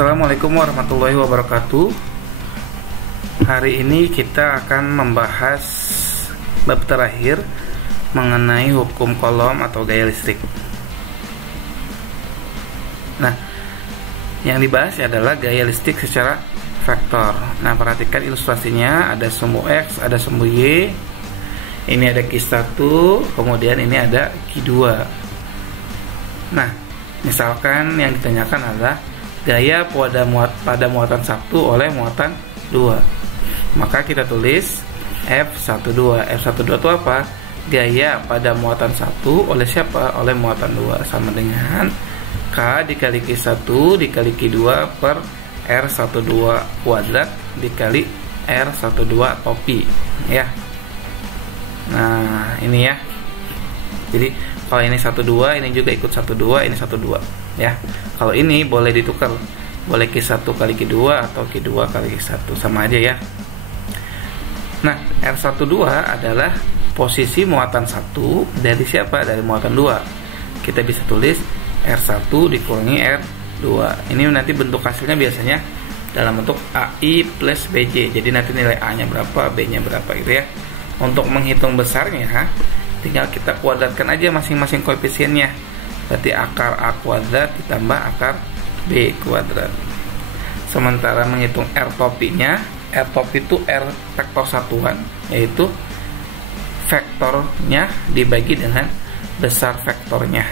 Assalamualaikum warahmatullahi wabarakatuh. Hari ini kita akan membahas bab terakhir mengenai hukum kolom atau gaya listrik. Nah, yang dibahas adalah gaya listrik secara vektor. Nah, perhatikan ilustrasinya, ada sumbu X, ada sumbu Y. Ini ada Q1, kemudian ini ada Q2. Nah, misalkan yang ditanyakan adalah gaya pada muatan 1 oleh muatan 2. Maka kita tulis F12. F12 itu apa? Gaya pada muatan 1 oleh siapa? Oleh muatan 2. Sama dengan K dikali Q1 dikali Q2 per R12 kuadrat dikali R12 topi, ya. Nah, ini ya. Jadi kalau ini 12, ini juga ikut 12, ini 12, ya. Kalau ini boleh ditukar, boleh Q1 kali Q2 atau Q2 kali Q1, sama aja ya. Nah, R12 adalah posisi muatan 1 dari siapa? Dari muatan 2. Kita bisa tulis R1 dikurangi R2. Ini nanti bentuk hasilnya biasanya dalam bentuk AI plus BJ. Jadi nanti nilai A-nya berapa, B-nya berapa gitu ya. Untuk menghitung besarnya, tinggal kita kuadratkan aja masing-masing koefisiennya. Berarti akar A kuadrat ditambah akar B kuadrat. Sementara menghitung R topinya, R topi itu R vektor satuan, yaitu vektornya dibagi dengan besar vektornya.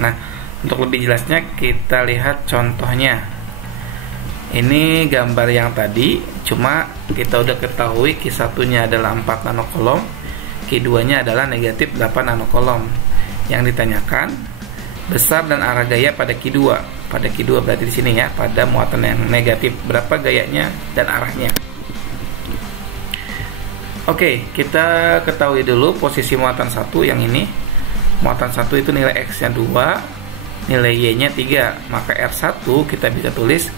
Nah, untuk lebih jelasnya kita lihat contohnya. Ini gambar yang tadi, cuma kita udah ketahui Q1-nya adalah 4 nanokolom, Q2-nya adalah negatif 8 nanokolom. Yang ditanyakan besar dan arah gaya pada Q2. Pada Q2 berarti di sini ya, pada muatan yang negatif, berapa gayanya dan arahnya. Oke, kita ketahui dulu posisi muatan 1 yang ini. Muatan 1 itu nilai X-nya 2, nilai Y-nya 3. Maka R1 kita bisa tulis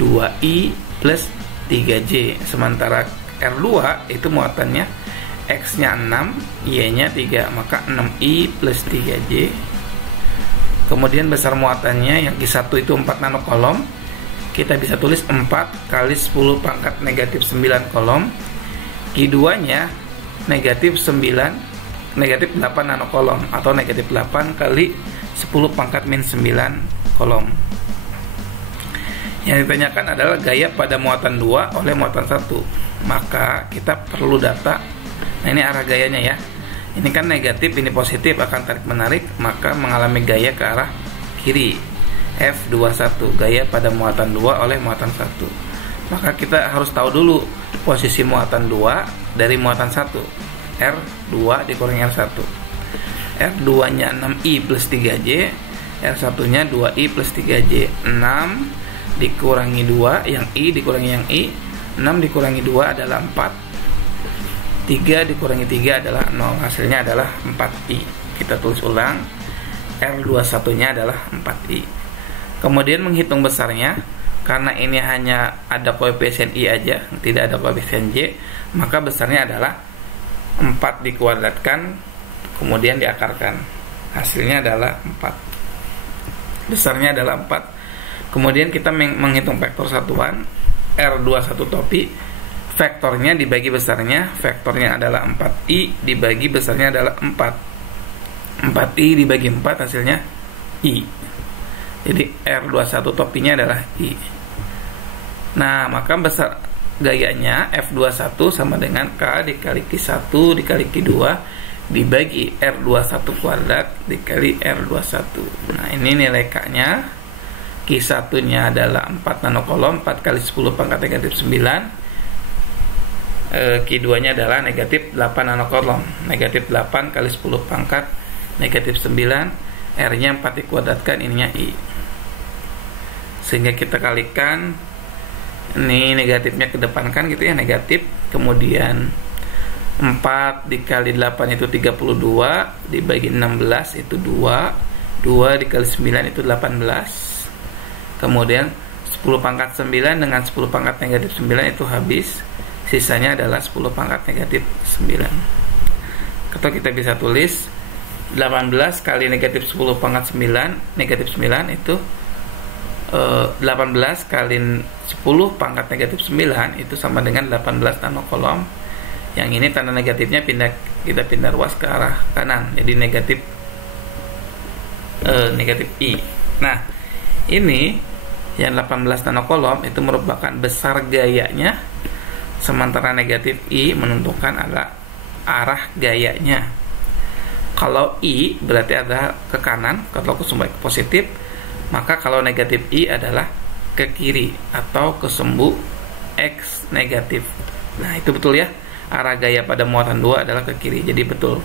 2I plus 3J. Sementara R2 itu muatannya X-nya 6, Y-nya 3. Maka 6I plus 3J. Kemudian besar muatannya yang Q1 itu 4 nanokolom. Kita bisa tulis 4 kali 10 pangkat negatif 9 kolom. Q2-nya negatif 9, negatif 8 nanokolom, atau negatif 8 kali 10 pangkat min 9 kolom. Yang ditanyakan adalah gaya pada muatan 2 oleh muatan 1. Maka kita perlu data. Nah, ini arah gayanya ya. Ini kan negatif, ini positif, akan tarik menarik, maka mengalami gaya ke arah kiri. F21, gaya pada muatan 2 oleh muatan 1. Maka kita harus tahu dulu posisi muatan 2 dari muatan 1. R2 dikurangi R1. R2-nya 6I plus 3J, R1-nya 2I plus 3J. 6 dikurangi 2, yang I dikurangi yang I. 6 dikurangi 2 adalah 4. 3 dikurangi 3 adalah 0. Hasilnya adalah 4I. Kita tulis ulang, R21-nya adalah 4I. Kemudian menghitung besarnya, karena ini hanya ada koefisien I aja, tidak ada koefisien J, maka besarnya adalah 4 dikuadratkan, kemudian diakarkan. Hasilnya adalah 4. Besarnya adalah 4. Kemudian kita menghitung vektor satuan, R21 topi. Vektornya dibagi besarnya, vektornya adalah 4I, dibagi besarnya adalah 4. 4I dibagi 4 hasilnya I. Jadi R21 topinya adalah I. Nah, maka besar gayanya F21 sama dengan K dikali Q1 dikali Q2 dibagi R21 kuadrat dikali R21. Nah, ini nilai K-nya. Q1-nya adalah 4 nanokolom, 4 kali 10 pangkat negatif 9. Q2-nya adalah negatif 8 nanokolom, negatif 8 kali 10 pangkat negatif 9. R-nya 4 dikuadratkan, ininya I. Sehingga kita kalikan, ini negatifnya kedepankan gitu ya, negatif. Kemudian 4 dikali 8 itu 32, dibagi 16 itu 2, 2 dikali 9 itu 18. Kemudian 10 pangkat 9 dengan 10 pangkat negatif 9 itu habis. Sisanya adalah 10 pangkat negatif 9. Atau kita bisa tulis 18 kali negatif 10 pangkat 9, negatif 9 itu 18 kali 10 pangkat negatif 9 itu sama dengan 18 nanocoulomb. Yang ini tanda negatifnya kita pindah ruas ke arah kanan, jadi negatif I. Nah, ini yang 18 nanocoulomb itu merupakan besar gayanya, sementara negatif I menentukan adalah arah gayanya. Kalau I berarti ada ke kanan, kalau ke sumbu positif, maka kalau negatif I adalah ke kiri atau ke sumbu X negatif. Nah, itu betul ya. Arah gaya pada muatan 2 adalah ke kiri. Jadi betul.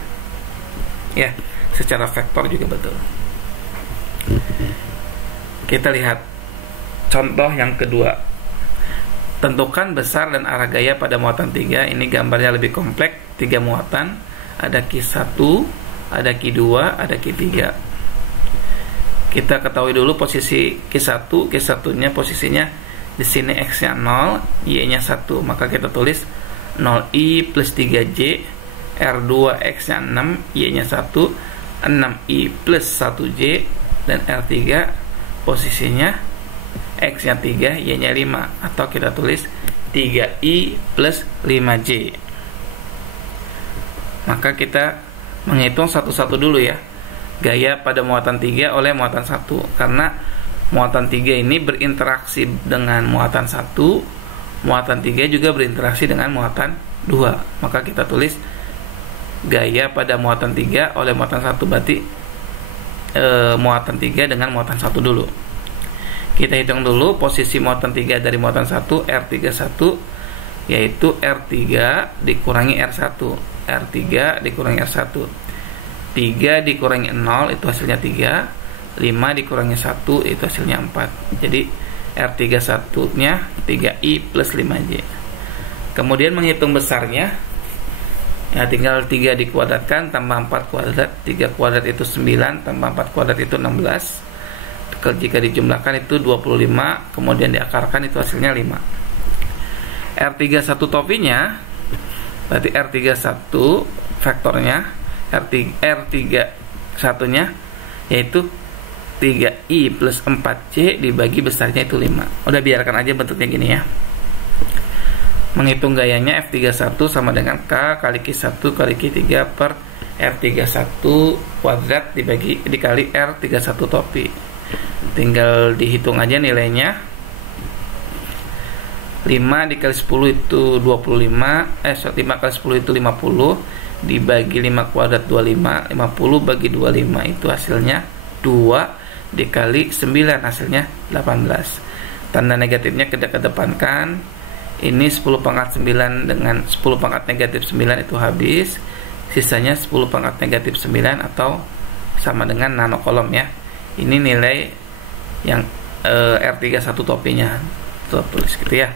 Ya, secara vektor juga betul. Kita lihat contoh yang kedua. Tentukan besar dan arah gaya pada muatan 3. Ini gambarnya lebih kompleks. 3 muatan. Ada Q1, ada Q2, ada Q3. Kita ketahui dulu posisi Q1. Q1-nya posisinya di sini X-nya 0, Y-nya 1. Maka kita tulis 0I plus 3J, R2 X-nya 6, Y-nya 1, 6I plus 1J, dan R3 posisinya X-nya 3, Y-nya 5. Atau kita tulis 3I plus 5J. Maka kita menghitung satu-satu dulu ya, gaya pada muatan 3 oleh muatan 1. Karena muatan 3 ini berinteraksi dengan muatan 1, muatan 3 juga berinteraksi dengan muatan 2. Maka kita tulis gaya pada muatan 3 oleh muatan 1, berarti muatan 3 dengan muatan 1 dulu. Kita hitung dulu posisi muatan 3 dari muatan 1, R31, yaitu R3 dikurangi R1. R3 dikurangi R1. 3 dikurangi 0 itu hasilnya 3. 5 dikurangi 1 itu hasilnya 4. Jadi R31 nya 3I plus 5J. Kemudian menghitung besarnya, ya tinggal 3 dikuadratkan tambah 4 kuadrat. 3 kuadrat itu 9 tambah 4 kuadrat itu 16. Jika dijumlahkan itu 25, kemudian diakarkan itu hasilnya 5. R31 topinya berarti R31 vektornya, R31 nya yaitu 3I plus 4C dibagi besarnya itu 5. Udah biarkan aja bentuknya gini ya. Menghitung gayanya F31 sama dengan K kali Q1 kali Q3 per R31 kuadrat dikali R31 topi. Tinggal dihitung aja nilainya. 5 dikali 10 itu 25. 5 kali 10 itu 50. Dibagi 5 kuadrat 25. 50 bagi 25 itu hasilnya 2 dikali 9 hasilnya 18. Tanda negatifnya kita kedepankan. Ini 10 pangkat 9 dengan 10 pangkat negatif 9 itu habis. Sisanya 10 pangkat negatif 9 atau sama dengan nanocoulomb ya. Ini nilai yang R31 topinya. Tulis gitu ya.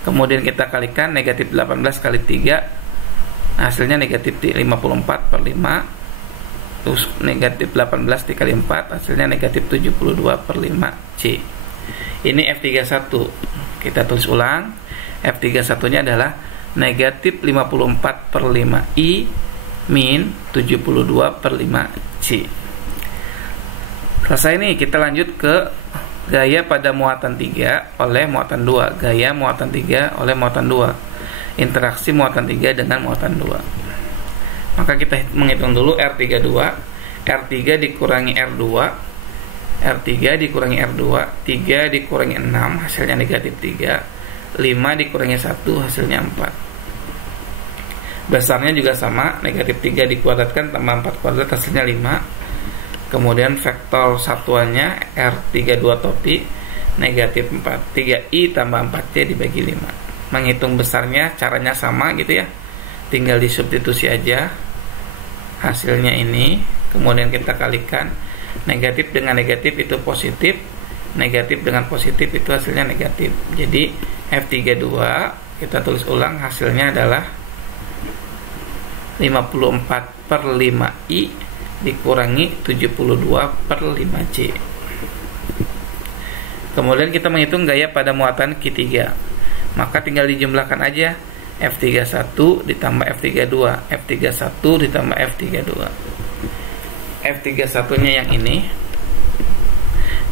Kemudian kita kalikan negatif 18 kali 3 hasilnya negatif 54 per 5. Terus negatif 18 dikali 4 hasilnya negatif 72 per 5C. Ini F31. Kita tulis ulang. F31 nya adalah negatif 54 per 5I min 72 per 5C. Selesai nih, kita lanjut ke gaya pada muatan 3 oleh muatan 2. Gaya muatan 3 oleh muatan 2. Interaksi muatan 3 dengan muatan 2. Maka kita menghitung dulu R32. R3 dikurangi R2, R3 dikurangi R2, 3 dikurangi 6 hasilnya negatif 3, 5 dikurangi 1 hasilnya 4. Besarnya juga sama, negatif 3 dikuadratkan tambah 4 kuadrat hasilnya 5. Kemudian vektor satuannya R32 topi negatif 4, 3I tambah 4C dibagi 5. Menghitung besarnya caranya sama gitu ya, tinggal disubstitusi aja hasilnya ini. Kemudian kita kalikan negatif dengan negatif itu positif, negatif dengan positif itu hasilnya negatif. Jadi F32 kita tulis ulang, hasilnya adalah 54 per 5I dikurangi 72 per 5C. Kemudian kita menghitung gaya pada muatan Q3. Maka tinggal dijumlahkan aja F31 ditambah F32, F31 ditambah F32. F31 nya yang ini,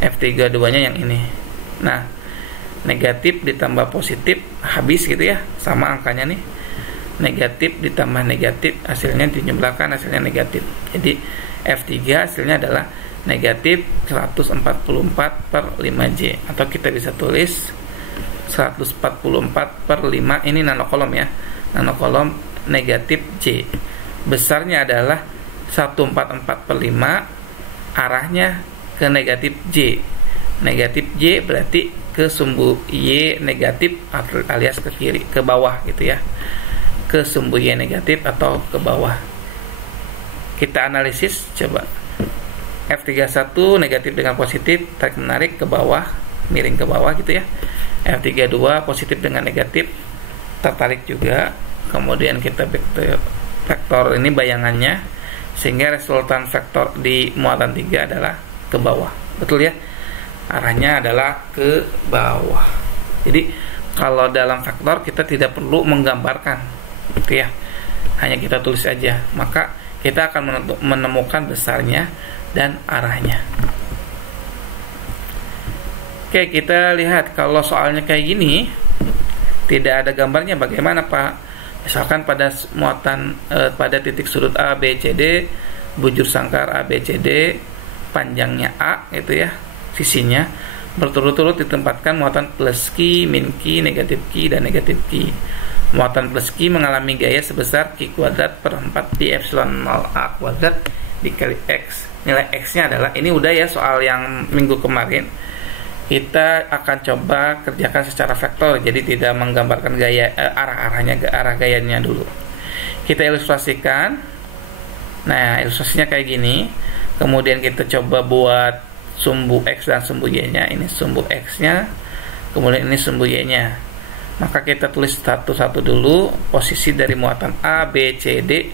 F32 nya yang ini. Nah, negatif ditambah positif habis gitu ya, sama angkanya nih. Negatif ditambah negatif hasilnya dijumlahkan, hasilnya negatif. Jadi F3 hasilnya adalah negatif 144 per 5J, atau kita bisa tulis 144 per 5, ini nanokolom ya, nanokolom negatif J. Besarnya adalah 144 per 5, arahnya ke negatif J. Negatif J berarti ke sumbu Y negatif alias ke kiri, ke bawah gitu ya, ke sumbu Y negatif atau ke bawah. Kita analisis coba. F31 negatif dengan positif, tarik menarik ke bawah, miring ke bawah gitu ya. F32 positif dengan negatif, tertarik juga. Kemudian kita vektor ini bayangannya, sehingga resultan vektor di muatan 3 adalah ke bawah. Betul ya? Arahnya adalah ke bawah. Jadi kalau dalam vektor kita tidak perlu menggambarkan gitu ya, hanya kita tulis saja, maka kita akan menemukan besarnya dan arahnya. Oke, kita lihat kalau soalnya kayak gini tidak ada gambarnya, bagaimana Pak? Misalkan pada muatan pada titik sudut A, B, C, D, bujur sangkar A, B, C, D, panjangnya A gitu ya, sisinya berturut-turut ditempatkan muatan plus Q, min Q, negatif Q, dan negatif Q. Muatan plus Q mengalami gaya sebesar Q kuadrat per 4pi epsilon 0 A kuadrat dikali X. Nilai X-nya adalah, ini udah ya soal yang minggu kemarin. Kita akan coba kerjakan secara vektor, jadi tidak menggambarkan gaya arah gayanya dulu. Kita ilustrasikan. Nah, ilustrasinya kayak gini. Kemudian kita coba buat sumbu X dan sumbu Y-nya. Ini sumbu X-nya, kemudian ini sumbu Y-nya. Maka kita tulis satu-satu dulu posisi dari muatan A, B, C, D.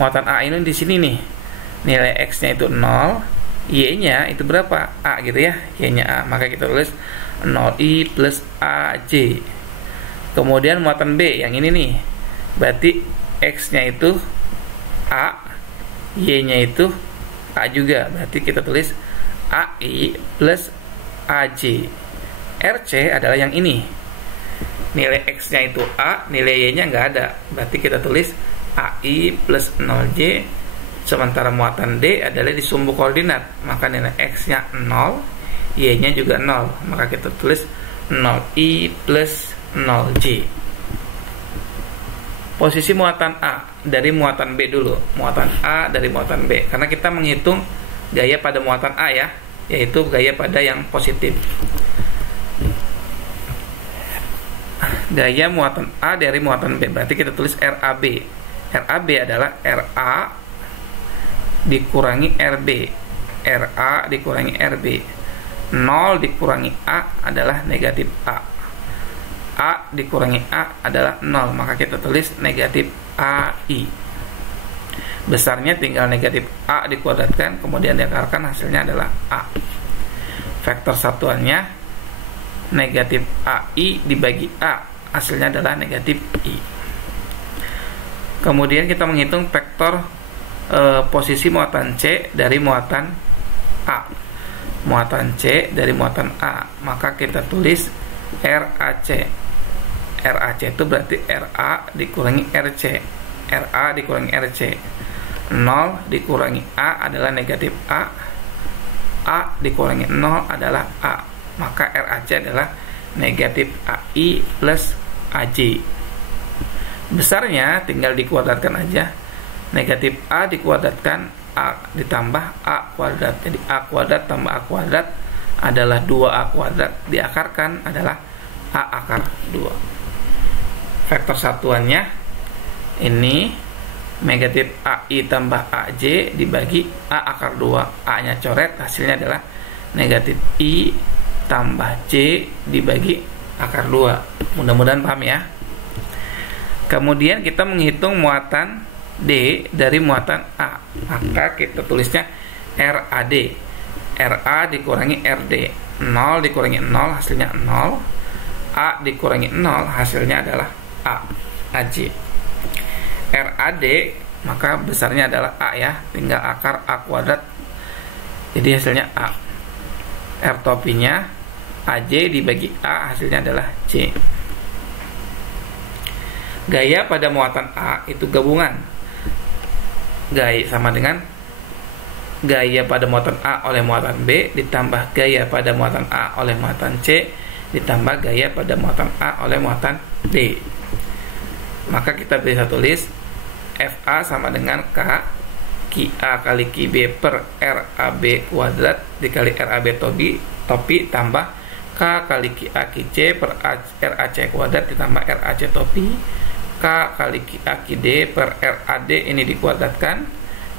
Muatan A ini di sini nih. Nilai X-nya itu 0, Y-nya itu berapa? A gitu ya. Y-nya A. Maka kita tulis 0I plus AJ. Kemudian muatan B yang ini nih. Berarti X-nya itu A, Y-nya itu A juga. Berarti kita tulis AI plus AJ. RC adalah yang ini. Nilai X-nya itu A, nilai Y-nya nggak ada. Berarti kita tulis AI plus 0J. Sementara muatan D adalah di sumbu koordinat, maka nilai X-nya 0, Y-nya juga 0. Maka kita tulis 0I plus 0J. Posisi muatan A dari muatan B dulu. Muatan A dari muatan B, karena kita menghitung gaya pada muatan A ya, yaitu gaya pada yang positif. Gaya muatan A dari muatan B, berarti kita tulis RAB. RAB adalah RA dikurangi RB. RA dikurangi RB. 0 dikurangi A adalah negatif A. A dikurangi A adalah 0, maka kita tulis negatif AI. Besarnya tinggal negatif A dikuadratkan, kemudian diakarkan, hasilnya adalah A. Vektor satuannya negatif AI dibagi A, hasilnya adalah negatif I. Kemudian kita menghitung vektor posisi muatan C dari muatan A. Muatan C dari muatan A, maka kita tulis RAC. RAC itu berarti RA dikurangi RC. RA dikurangi RC. 0 dikurangi A adalah negatif A. A dikurangi 0 adalah A. Maka RAC adalah negatif AI plus AJ. Besarnya tinggal dikuadratkan aja. Negatif A dikuadratkan, A ditambah A kuadrat. Jadi A kuadrat tambah A kuadrat adalah 2A kuadrat, diakarkan adalah A akar 2. Vektor satuannya ini negatif AI tambah AJ dibagi A akar 2. A nya coret, hasilnya adalah negatif I tambah J dibagi akar 2. Mudah-mudahan paham ya. Kemudian kita menghitung muatan D dari muatan A, maka kita tulisnya RAD. RA dikurangi RD. 0 dikurangi 0 hasilnya 0. A dikurangi 0 hasilnya adalah A. AJ. RAD maka besarnya adalah A ya, tinggal akar A kuadrat, jadi hasilnya A. R topinya AJ dibagi A hasilnya adalah C. Gaya pada muatan A itu gabungan. Gaya sama dengan gaya pada muatan A oleh muatan B ditambah gaya pada muatan A oleh muatan C ditambah gaya pada muatan A oleh muatan B. Maka kita bisa tulis FA sama dengan K QA kali QB per RAB kuadrat dikali RAB topi tambah K kali QA QC per RAC kuadrat ditambah RAC topi K kali QA QD per RAD ini dikuadratkan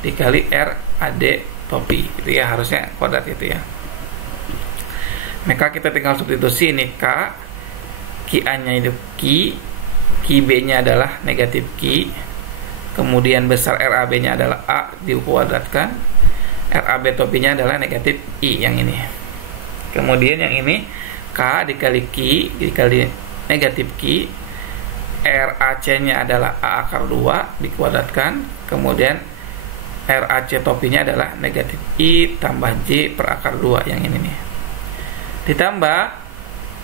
dikali RAD topi, gitu ya, harusnya kuadrat itu ya. Maka kita tinggal substitusi ini K, QA nya itu Q, QB nya adalah negatif Q, kemudian besar RAB nya adalah A dikuadratkan, RAB topinya adalah negatif I yang ini. Kemudian yang ini K dikali Q dikali negatif Q, RAC nya adalah A akar 2 dikuadratkan, kemudian RAC topinya adalah negatif I tambah J per akar 2 yang ini nih. Ditambah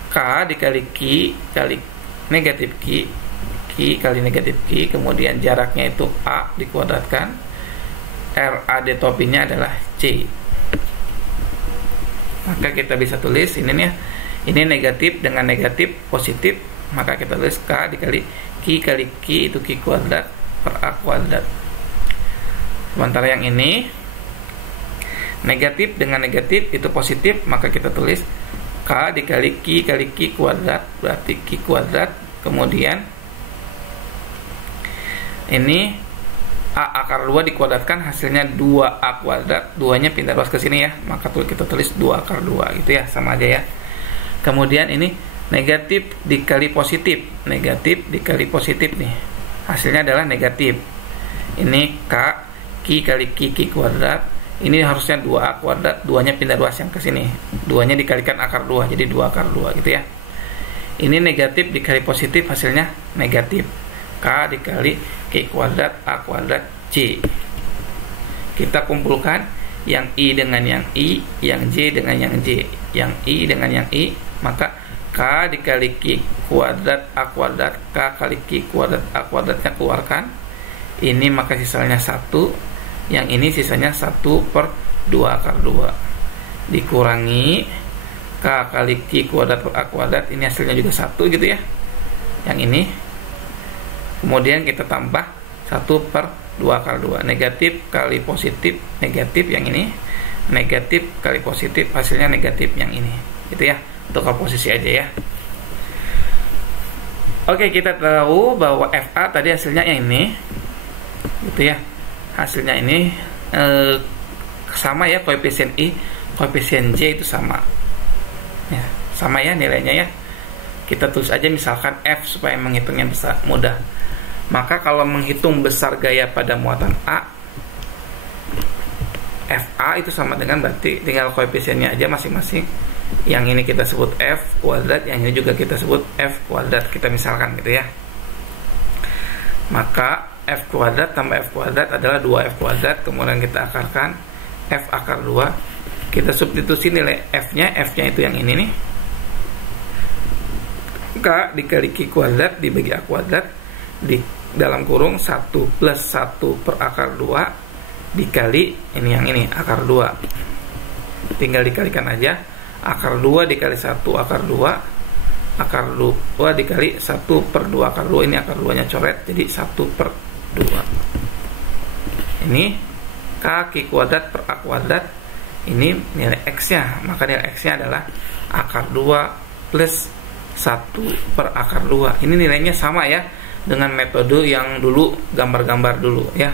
K dikali Q kali negatif Q, Q kali negatif Q, kemudian jaraknya itu A dikuadratkan, RAD topinya adalah C. Maka kita bisa tulis ini nih, ini negatif dengan negatif positif, maka kita tulis K dikali Q kali Q itu Q kuadrat per A kuadrat. Sementara yang ini negatif dengan negatif itu positif, maka kita tulis K dikali Q kali Q kuadrat berarti Q kuadrat, kemudian ini A akar 2 dikuadratkan hasilnya 2A kuadrat, 2 nya pindah luas ke sini ya, maka kita tulis 2 akar 2 gitu ya, sama aja ya. Kemudian ini negatif dikali positif, negatif dikali positif nih, hasilnya adalah negatif. Ini K Q kali Q kuadrat, ini harusnya 2A kuadrat, 2 nya pindah luas yang ke sini, 2 nya dikalikan akar 2 jadi 2 akar 2 gitu ya. Ini negatif dikali positif hasilnya negatif, K dikali Q kuadrat A kuadrat C. Kita kumpulkan yang I dengan yang I, yang J dengan yang J, yang I dengan yang I, maka K dikali Q kuadrat A kuadrat, K kali Q kuadrat A kuadratnya keluarkan, ini maka sisanya 1, yang ini sisanya 1 per 2 akar 2 dikurangi K kali Q kuadrat per A kuadrat, ini hasilnya juga 1 gitu ya, yang ini. Kemudian kita tambah 1 per 2 akar 2, negatif kali positif negatif, yang ini negatif kali positif hasilnya negatif yang ini gitu ya, untuk komposisi aja ya. Oke, kita tahu bahwa FA tadi hasilnya yang ini gitu ya, hasilnya ini sama ya, koefisien I koefisien J itu sama ya, sama ya nilainya ya. Kita tulis aja misalkan F supaya menghitungnya bisa mudah. Maka kalau menghitung besar gaya pada muatan A, FA itu sama dengan, berarti tinggal koefisiennya aja masing-masing. Yang ini kita sebut F kuadrat, yang ini juga kita sebut F kuadrat, kita misalkan gitu ya. Maka F kuadrat tambah F kuadrat adalah 2F kuadrat, kemudian kita akarkan F akar 2, kita substitusi nilai F-nya itu yang ini nih, K dikali Q kuadrat dibagi A kuadrat di dalam kurung 1 plus 1 per akar 2 dikali ini yang ini akar 2, tinggal dikalikan aja, akar 2 dikali 1 akar 2, akar 2 dikali 1 per 2 akar 2, ini akar 2 nya coret jadi 1 per 2. Ini K Q kuadrat per A kuadrat, ini nilai X nya, maka nilai X nya adalah akar 2 plus 1 per akar 2. Ini nilainya sama ya dengan metode yang dulu, gambar-gambar dulu ya.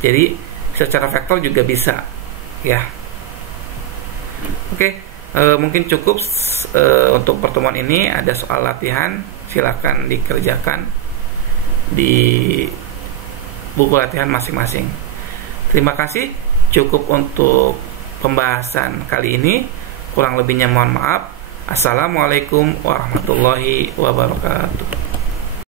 Jadi secara vektor juga bisa ya. Oke, mungkin cukup untuk pertemuan ini. Ada soal latihan, silakan dikerjakan di buku latihan masing-masing. Terima kasih, cukup untuk pembahasan kali ini. Kurang lebihnya mohon maaf. Assalamualaikum warahmatullahi wabarakatuh.